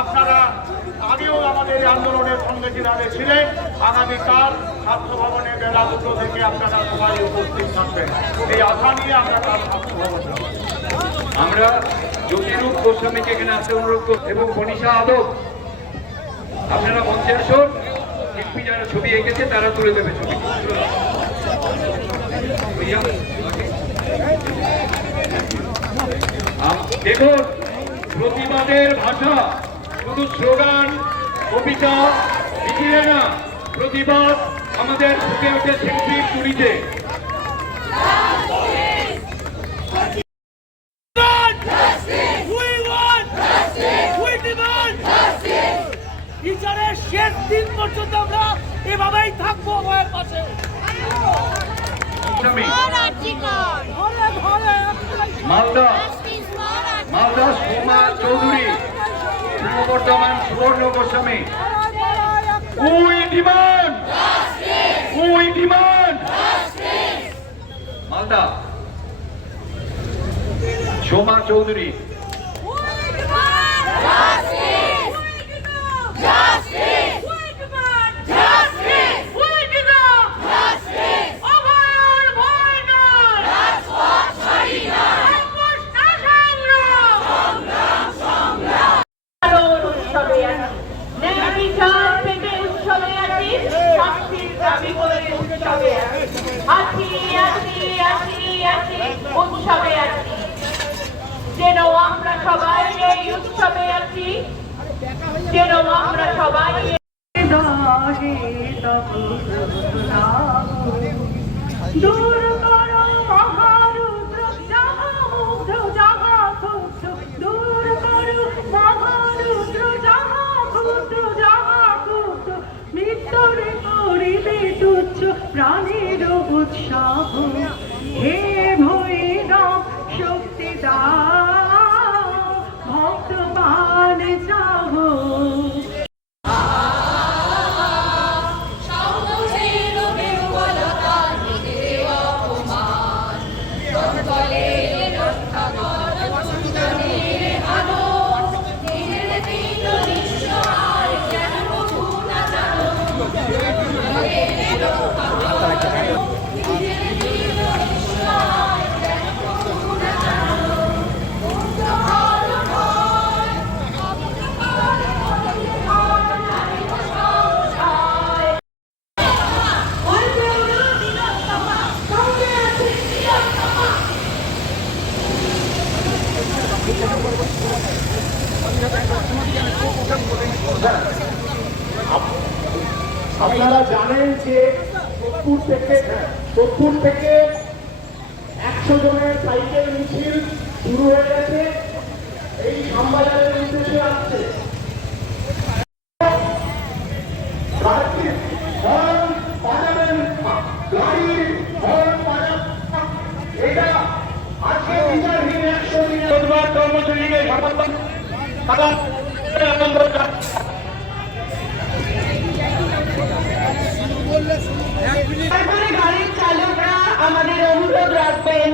আপনারা আগেও আমাদের আন্দোলনের সঙ্গে যারা ছিলেন, আগামীকাল ছাত্র ভবনে বেলা 2টো থেকে আপনারা সবাই উপস্থিত থাকবেন, এই আশা নিয়ে আমরা কাল ছাত্র ভবন। আমরা জ্যোতিরূপ গোস্বামীকে এখানে আসতে অনুরোধ করব এবং মনীষা আদব, আপনারা মঞ্চে আসুন। শিল্পী যারা ছবি এঁকেছে তারা তুলে দেবে ছবি। দেখুন, প্রতিবাদের ভাষা শুধু স্লোগান, কবিতা, মিছিলে না, প্রতিবাদ আমাদের ফুটে ওঠে শিল্পীর তুলিতে। বিচারের শেষ দিন পর্যন্ত আমরা এভাবেই থাকবো আমার পাশে। মালদা সোমা চৌধুরী, পূর্ব বর্ধমান সুবর্ণ গোস্বামী, মালদা সোমা চৌধুরী, যেন আমরা সবাই এই উৎসবে আছি, যেন আমরা সবাই দূর করো মহারুদ্র যাহা মুগ্ধ যাহা ক্ষুব্ধ, দূর করো মহারুদ্র যাহা ক্ষুব্ধ যাহা ক্ষুব্ধ, মৃত্যুরে করিবে তুচ্ছ প্রাণের উৎসাহ। হে ভৈরব শক্তি দাও, ভক্ত মান চাও। আপনারা জানেন যে 70 থেকে 100 জনের সাইকেল মিছিল শুরু হয়ে গেছে, এই শ্যামবাজারের উদ্দেশ্যে আসছে। এটা আজকে বিচারহীন 100 দিনের কর্মসূচিকে সমর্থন গাড়ির চালকরা আমাদের অনুরোধ রাখবেন,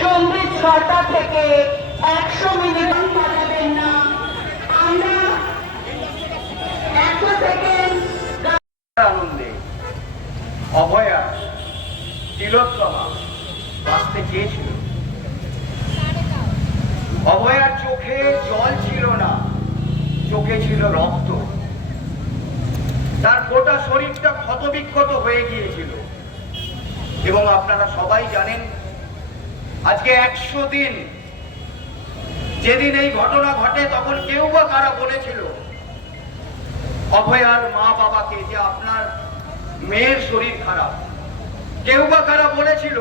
সন্ধ্যে 6টা থেকে 100 মিনিট পাঠাবেন না। আমরা 100 সেকেন্ড আনন্দে অভয়া তিলোত্তমা বাঁচতে চেয়েছিল। অভয়ার চোখে জল ছিল না, চোখে ছিল রক্ত। তার গোটা শরীরটা ক্ষতবিক্ষত হয়ে গিয়েছিল। এবং আপনারা সবাই জানেন, আজকে 100 দিন, যেদিন এই ঘটনা ঘটে তখন কেউ বা কারা বলেছিল অভয়ার মা বাবাকে যে আপনার মেয়ের শরীর খারাপ? কেউ বা কারা বলেছিল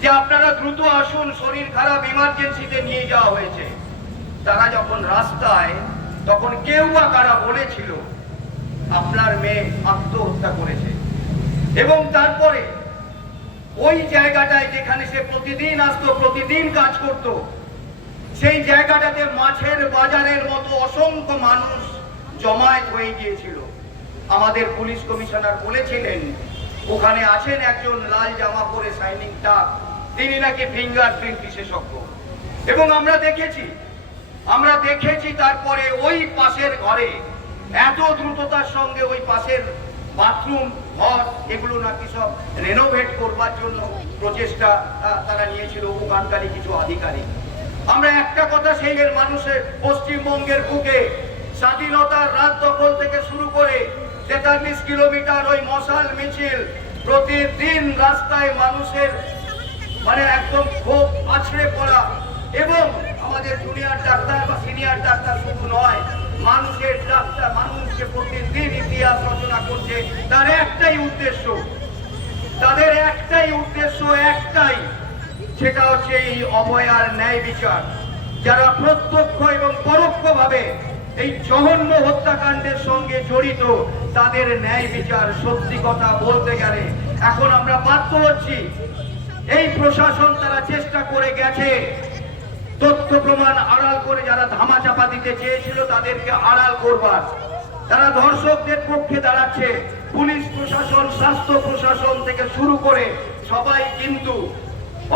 যে আপনারা দ্রুত আসুন, শরীর খারাপ, ইমার্জেন্সিতে নিয়ে যাওয়া হয়েছে? তারা যখন রাস্তায়, তখন কেউ বা কারা বলেছিল আপনার মেয়ে আত্মহত্যা করেছে? এবং তারপরে ওই জায়গাটায় যেখানে সে প্রতিদিন আসতো, প্রতিদিন কাজ করত, সেই জায়গাটাতে মাছের বাজারের মতো অসংখ্য মানুষ জমায়েত হয়ে গিয়েছিল। আমাদের পুলিশ কমিশনার বলেছিলেন ওখানে আছেন একজন লাল জামা পরে শাইনিং টাক, তিনি নাকি ফিঙ্গারপ্রিন্ট বিশেষজ্ঞ। এবং আমরা দেখেছি আমরা দেখেছি তারপরে ওই পাশের ঘরে এত দ্রুততার সঙ্গে ওই পাশের বাথরুম ঘর এগুলো নাকি সব রেনোভেট করবার জন্য প্রচেষ্টা তারা নিয়েছিল ওখানকারই কিছু আধিকারিক। আমরা একটা কথা সেই মানুষের পশ্চিমবঙ্গের বুকে স্বাধীনতার রাত দখল থেকে শুরু করে 43 কিলোমিটার ওই মশাল মিছিল, প্রতিদিন রাস্তায় মানুষের মানে একদম ক্ষোভ আছড়ে পড়া, এবং আমাদের জুনিয়র ডাক্তার বা সিনিয়র ডাক্তার শুধু নয়, মানুষের ডাক্তার মানুষকে প্রতিদিন ইতিহাস রচনা করছে। তার একটাই উদ্দেশ্য, তাদের একটাই উদ্দেশ্য, একটাই, সেটা হচ্ছে এই অভয়ার ন্যায় বিচার। যারা প্রত্যক্ষ এবং পরোক্ষভাবে এই জঘন্য হত্যাকাণ্ডের সঙ্গে জড়িত তাদের ন্যায় বিচার। সত্যি কথা বলতে গেলে এখন আমরা বাধ্য হচ্ছি, এই প্রশাসন তারা চেষ্টা করে গেছে তথ্য প্রমাণ আড়াল করে, যারা ধামাচাপা দিতে চেয়েছিল তাদেরকে আড়াল করবার, তারা ধর্ষকদের পক্ষে দাঁড়াচ্ছে। পুলিশ প্রশাসন, স্বাস্থ্য প্রশাসন থেকে শুরু করে সবাই কিন্তু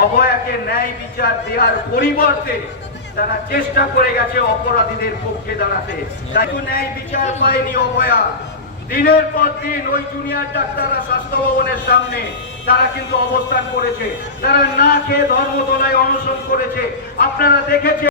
অভয়াকে ন্যায় বিচার দেওয়ার পরিবর্তে তারা চেষ্টা করে গেছে অপরাধীদের পক্ষে দাঁড়াতে। তাই ন্যায় বিচার পায়নি অভয়া। দিনের পর দিন ওই জুনিয়র ডাক্তাররা স্বাস্থ্য ভবনের সামনে তারা কিন্তু অবস্থান করেছে, তারা না খেয়ে ধর্মতলায় অনশন করেছে। আপনারা দেখেছেন।